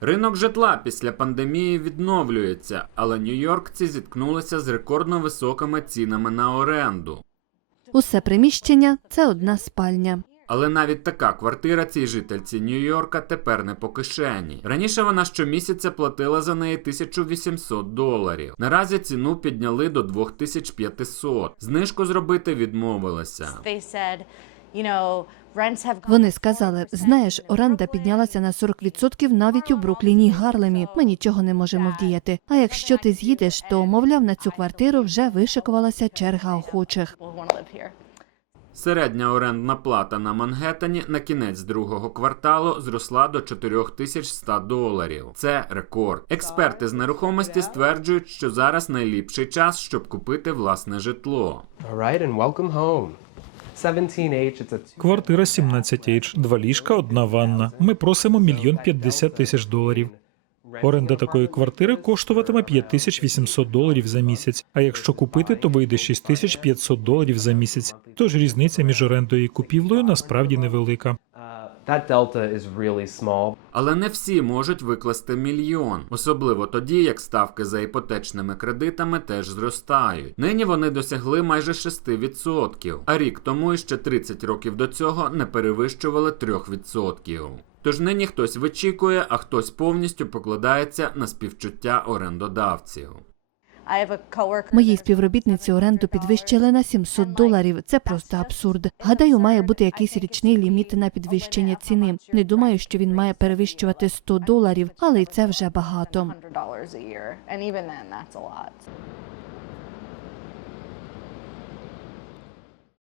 Ринок житла після пандемії відновлюється, але нью-йоркці зіткнулися з рекордно високими цінами на оренду. Усе приміщення це одна спальня. Але навіть така квартира цій жительці Нью-Йорка тепер не по кишені. Раніше вона щомісяця платила за неї 1800 доларів. Наразі ціну підняли до 2500. Знижку зробити відмовилися. They said, you know, rents have gone Вони сказали: знаєш, оренда піднялася на 40% навіть у Брукліні й Гарлемі. Ми нічого не можемо вдіяти. А якщо ти з'їдеш, то мовляв на цю квартиру вже вишикувалася черга охочих. Середня орендна плата на Мангеттені на кінець другого кварталу зросла до 4100 доларів. Це рекорд. Експерти з нерухомості стверджують, що зараз найліпший час, щоб купити власне житло. All right, and welcome home. 17H, it's Квартира 17H, два ліжка, одна ванна. Ми просимо мільйон п'ятдесят тисяч доларів. Оренда такої квартири коштуватиме 5800 доларів за місяць. А якщо купити, то вийде 6500 доларів за місяць. Тож різниця між орендою і купівлею насправді невелика. That delta is really small. Але не всі можуть викласти мільйон, особливо тоді, як ставки за іпотечними кредитами теж зростають. Нині вони досягли майже 6%, а рік тому і ще 30 років до цього не перевищували 3%. Тож нині хтось вичікує, а хтось повністю покладається на співчуття орендодавців. Моїй співробітниці оренду підвищили на 700 доларів. Це просто абсурд. Гадаю, має бути якийсь річний ліміт на підвищення ціни. Не думаю, що він має перевищувати 100 доларів, але й це вже багато.